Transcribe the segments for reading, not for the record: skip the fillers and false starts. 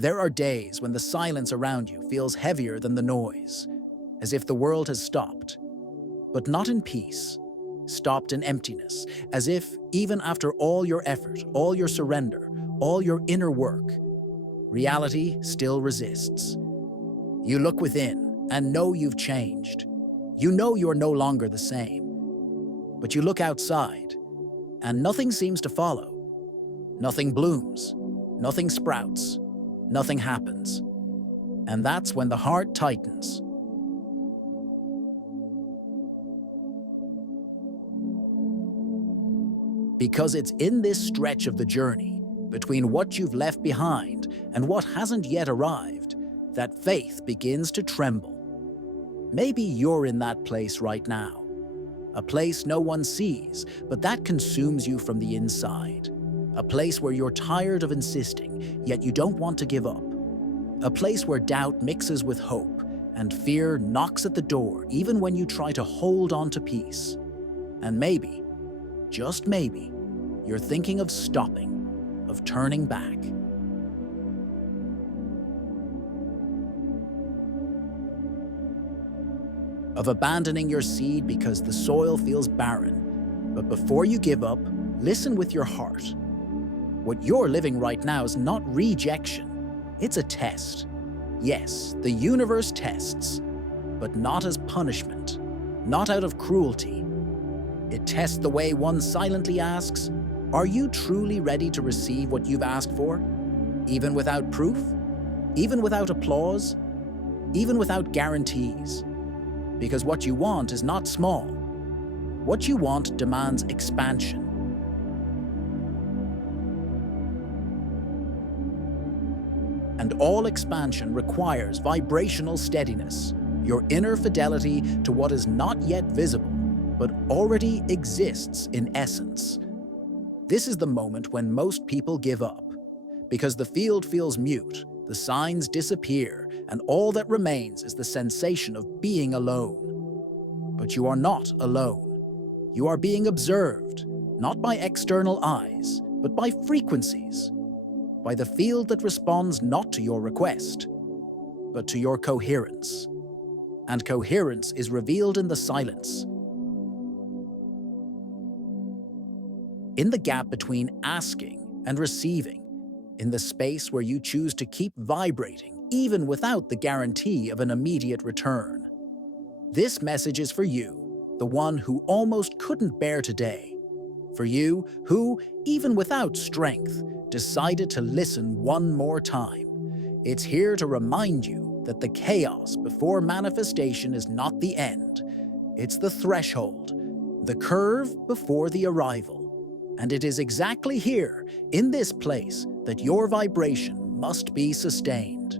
There are days when the silence around you feels heavier than the noise, as if the world has stopped, but not in peace, stopped in emptiness, as if, even after all your effort, all your surrender, all your inner work, reality still resists. You look within and know you've changed. You know you're no longer the same. But you look outside, and nothing seems to follow. Nothing blooms, nothing sprouts, nothing happens. And that's when the heart tightens. Because it's in this stretch of the journey, between what you've left behind and what hasn't yet arrived, that faith begins to tremble. Maybe you're in that place right now. A place no one sees, but that consumes you from the inside. A place where you're tired of insisting, yet you don't want to give up. A place where doubt mixes with hope, and fear knocks at the door even when you try to hold on to peace. And maybe, just maybe, you're thinking of stopping, of turning back. Of abandoning your seed because the soil feels barren. But before you give up, listen with your heart. What you're living right now is not rejection, it's a test. Yes, the universe tests, but not as punishment, not out of cruelty. It tests the way one silently asks, are you truly ready to receive what you've asked for? Even without proof? Even without applause? Even without guarantees? Because what you want is not small. What you want demands expansion. And all expansion requires vibrational steadiness, your inner fidelity to what is not yet visible, but already exists in essence. This is the moment when most people give up, because the field feels mute, the signs disappear, and all that remains is the sensation of being alone. But you are not alone. You are being observed, not by external eyes, but by frequencies, by the field that responds not to your request, but to your coherence. And coherence is revealed in the silence. In the gap between asking and receiving, in the space where you choose to keep vibrating even without the guarantee of an immediate return. This message is for you, the one who almost couldn't bear today. For you who, even without strength, decided to listen one more time. It's here to remind you that the chaos before manifestation is not the end. It's the threshold, the curve before the arrival. And it is exactly here, in this place, that your vibration must be sustained.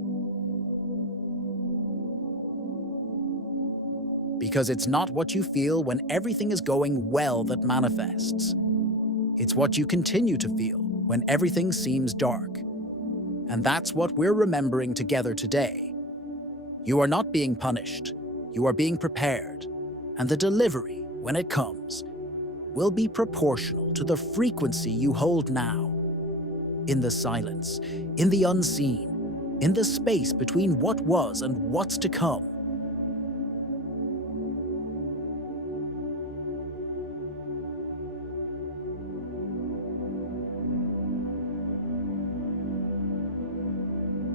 Because it's not what you feel when everything is going well that manifests. It's what you continue to feel when everything seems dark. And that's what we're remembering together today. You are not being punished. You are being prepared. And the delivery, when it comes, will be proportional to the frequency you hold now. In the silence, in the unseen, in the space between what was and what's to come.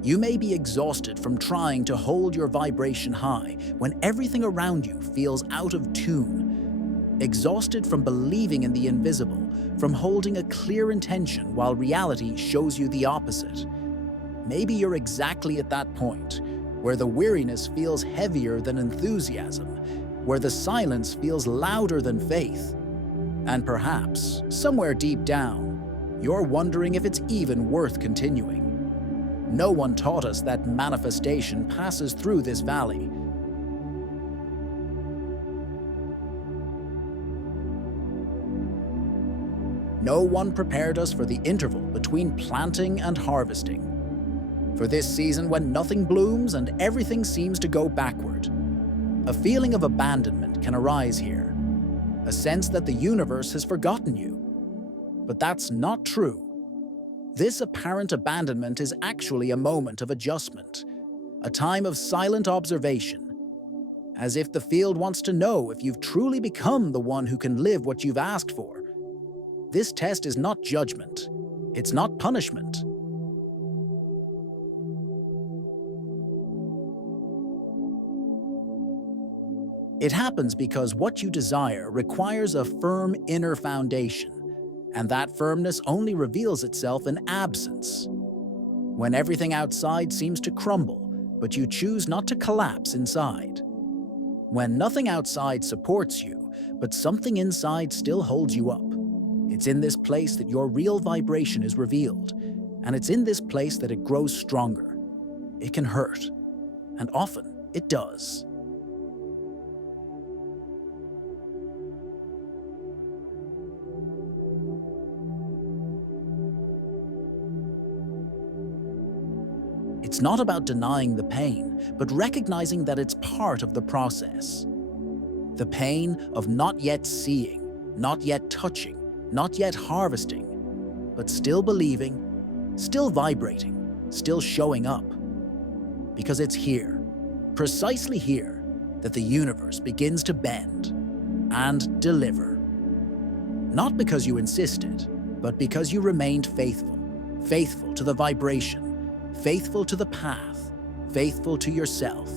You may be exhausted from trying to hold your vibration high when everything around you feels out of tune. Exhausted from believing in the invisible, from holding a clear intention while reality shows you the opposite. Maybe you're exactly at that point, where the weariness feels heavier than enthusiasm, where the silence feels louder than faith. And perhaps, somewhere deep down, you're wondering if it's even worth continuing. No one taught us that manifestation passes through this valley. No one prepared us for the interval between planting and harvesting. For this season when nothing blooms and everything seems to go backward. A feeling of abandonment can arise here, a sense that the universe has forgotten you. But that's not true. This apparent abandonment is actually a moment of adjustment, a time of silent observation, as if the field wants to know if you've truly become the one who can live what you've asked for. This test is not judgment. It's not punishment. It happens because what you desire requires a firm inner foundation, and that firmness only reveals itself in absence. When everything outside seems to crumble, but you choose not to collapse inside. When nothing outside supports you, but something inside still holds you up. It's in this place that your real vibration is revealed, and it's in this place that it grows stronger. It can hurt, and often it does. It's not about denying the pain, but recognizing that it's part of the process. The pain of not yet seeing, not yet touching, not yet harvesting, but still believing, still vibrating, still showing up. Because it's here, precisely here, that the universe begins to bend and deliver. Not because you insisted, but because you remained faithful, faithful to the vibration, faithful to the path, faithful to yourself.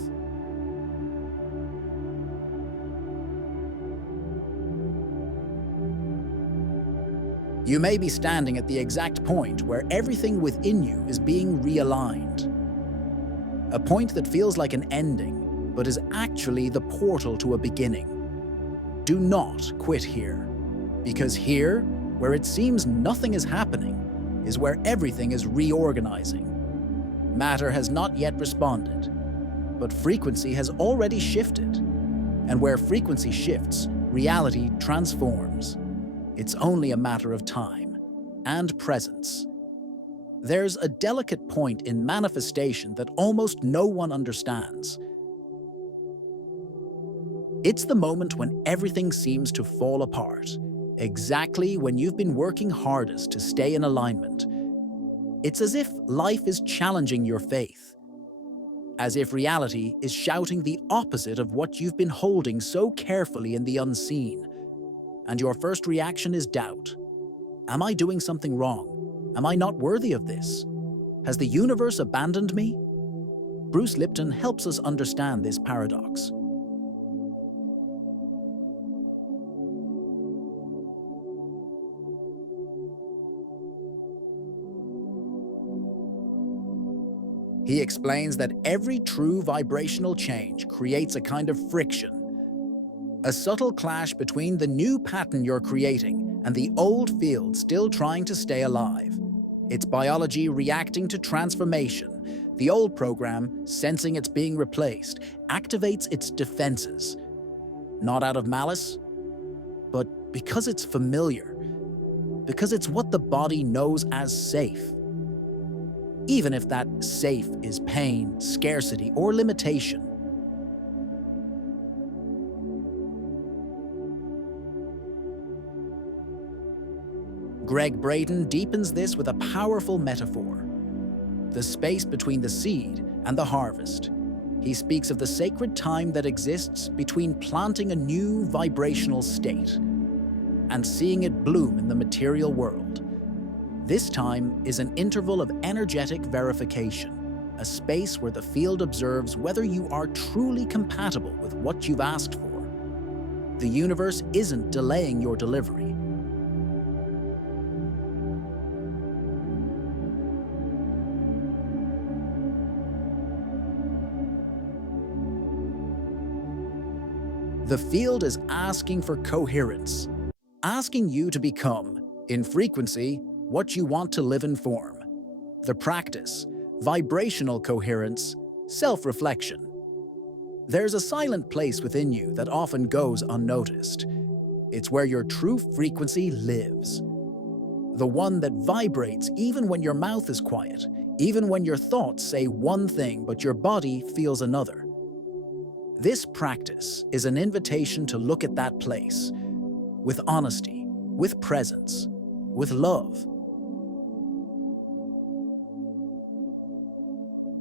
You may be standing at the exact point where everything within you is being realigned. A point that feels like an ending, but is actually the portal to a beginning. Do not quit here, because here, where it seems nothing is happening, is where everything is reorganizing. Matter has not yet responded, but frequency has already shifted. And where frequency shifts, reality transforms. It's only a matter of time and presence. There's a delicate point in manifestation that almost no one understands. It's the moment when everything seems to fall apart, exactly when you've been working hardest to stay in alignment. It's as if life is challenging your faith, as if reality is shouting the opposite of what you've been holding so carefully in the unseen. And your first reaction is doubt. Am I doing something wrong? Am I not worthy of this? Has the universe abandoned me? Bruce Lipton helps us understand this paradox. He explains that every true vibrational change creates a kind of friction, a subtle clash between the new pattern you're creating and the old field still trying to stay alive. It's biology reacting to transformation. The old program, sensing it's being replaced, activates its defenses. Not out of malice, but because it's familiar, because it's what the body knows as safe. Even if that safe is pain, scarcity, or limitation. Gregg Braden deepens this with a powerful metaphor: the space between the seed and the harvest. He speaks of the sacred time that exists between planting a new vibrational state and seeing it bloom in the material world. This time is an interval of energetic verification, a space where the field observes whether you are truly compatible with what you've asked for. The universe isn't delaying your delivery. The field is asking for coherence, asking you to become, in frequency, what you want to live in form. The practice, vibrational coherence, self-reflection. There's a silent place within you that often goes unnoticed. It's where your true frequency lives. The one that vibrates even when your mouth is quiet, even when your thoughts say one thing but your body feels another. This practice is an invitation to look at that place with honesty, with presence, with love.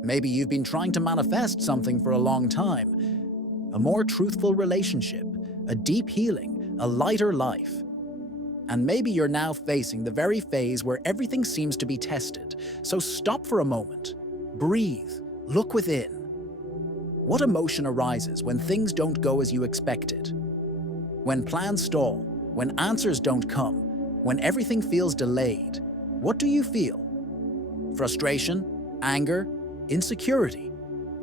Maybe you've been trying to manifest something for a long time. A more truthful relationship, a deep healing, a lighter life. And maybe you're now facing the very phase where everything seems to be tested. So stop for a moment. Breathe. Look within. What emotion arises when things don't go as you expected? When plans stall, when answers don't come, when everything feels delayed, what do you feel? Frustration, anger, insecurity,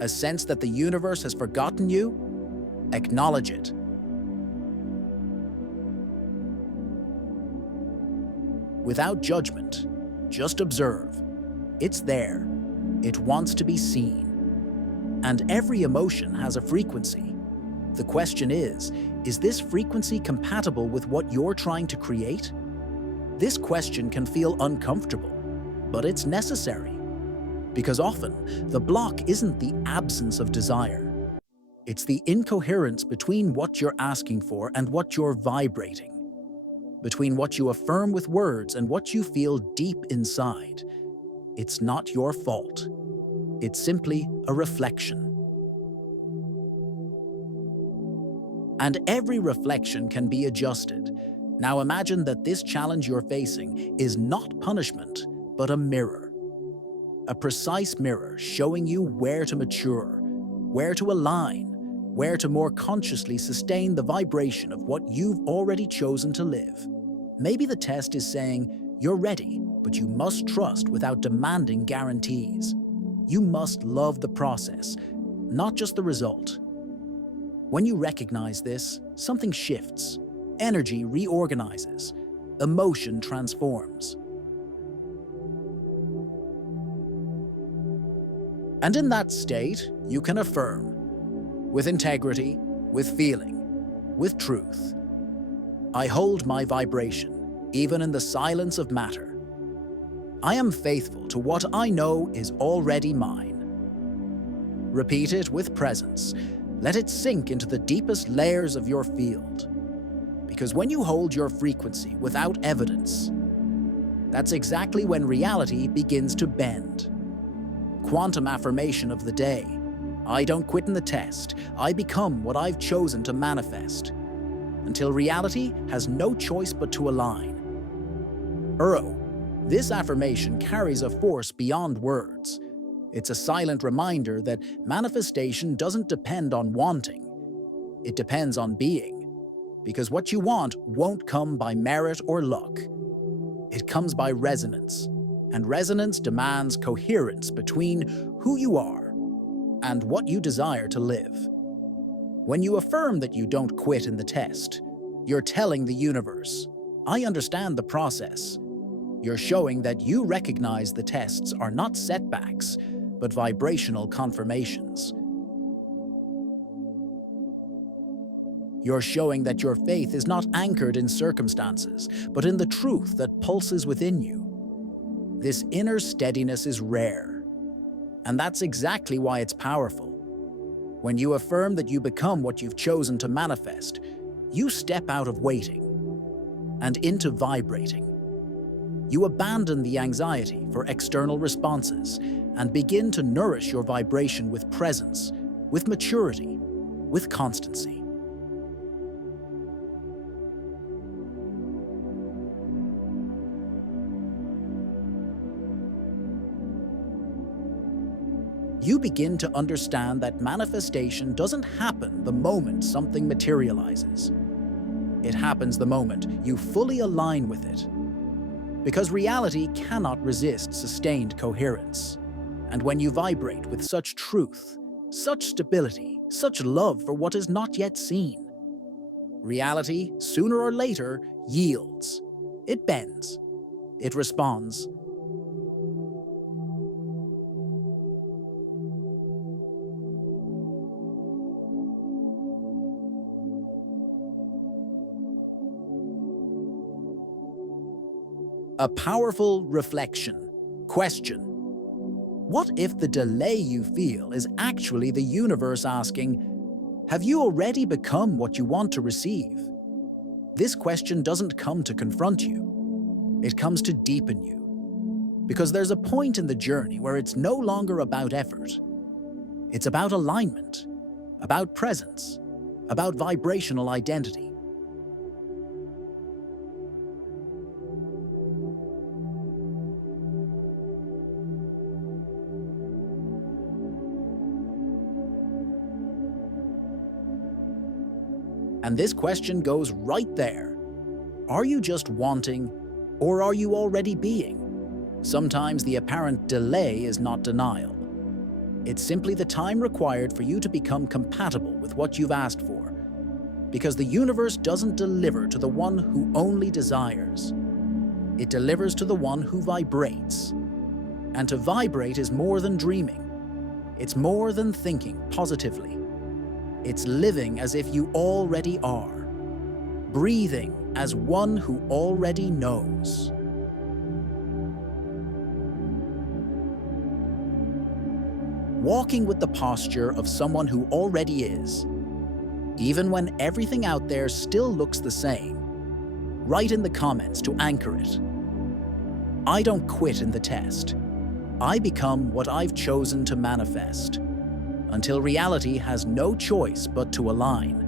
a sense that the universe has forgotten you? Acknowledge it. Without judgment, just observe. It's there. It wants to be seen. And every emotion has a frequency. The question is this frequency compatible with what you're trying to create? This question can feel uncomfortable, but it's necessary. Because often, the block isn't the absence of desire. It's the incoherence between what you're asking for and what you're vibrating. Between what you affirm with words and what you feel deep inside. It's not your fault. It's simply a reflection. And every reflection can be adjusted. Now imagine that this challenge you're facing is not punishment, but a mirror. A precise mirror showing you where to mature, where to align, where to more consciously sustain the vibration of what you've already chosen to live. Maybe the test is saying, you're ready, but you must trust without demanding guarantees. You must love the process, not just the result. When you recognize this, something shifts. Energy reorganizes. Emotion transforms. And in that state, you can affirm. With integrity, with feeling, with truth. I hold my vibration, even in the silence of matter. I am faithful to what I know is already mine. Repeat it with presence. Let it sink into the deepest layers of your field. Because when you hold your frequency without evidence, that's exactly when reality begins to bend. Quantum affirmation of the day. I don't quit in the test. I become what I've chosen to manifest. Until reality has no choice but to align. This affirmation carries a force beyond words. It's a silent reminder that manifestation doesn't depend on wanting. It depends on being. Because what you want won't come by merit or luck. It comes by resonance. And resonance demands coherence between who you are and what you desire to live. When you affirm that you don't quit in the test, you're telling the universe, I understand the process. You're showing that you recognize the tests are not setbacks, but vibrational confirmations. You're showing that your faith is not anchored in circumstances, but in the truth that pulses within you. This inner steadiness is rare, and that's exactly why it's powerful. When you affirm that you become what you've chosen to manifest, you step out of waiting and into vibrating. You abandon the anxiety for external responses and begin to nourish your vibration with presence, with maturity, with constancy. You begin to understand that manifestation doesn't happen the moment something materializes. It happens the moment you fully align with it. Because reality cannot resist sustained coherence. And when you vibrate with such truth, such stability, such love for what is not yet seen, reality, sooner or later, yields. It bends. It responds. A powerful reflection. Question. What if the delay you feel is actually the universe asking, have you already become what you want to receive? This question doesn't come to confront you. It comes to deepen you. Because there's a point in the journey where it's no longer about effort. It's about alignment, about presence, about vibrational identity. And this question goes right there. Are you just wanting, or are you already being? Sometimes the apparent delay is not denial. It's simply the time required for you to become compatible with what you've asked for. Because the universe doesn't deliver to the one who only desires. It delivers to the one who vibrates. And to vibrate is more than dreaming. It's more than thinking positively. It's living as if you already are. Breathing as one who already knows. Walking with the posture of someone who already is. Even when everything out there still looks the same. Write in the comments to anchor it. I don't quit in the test. I become what I've chosen to manifest. Until reality has no choice but to align.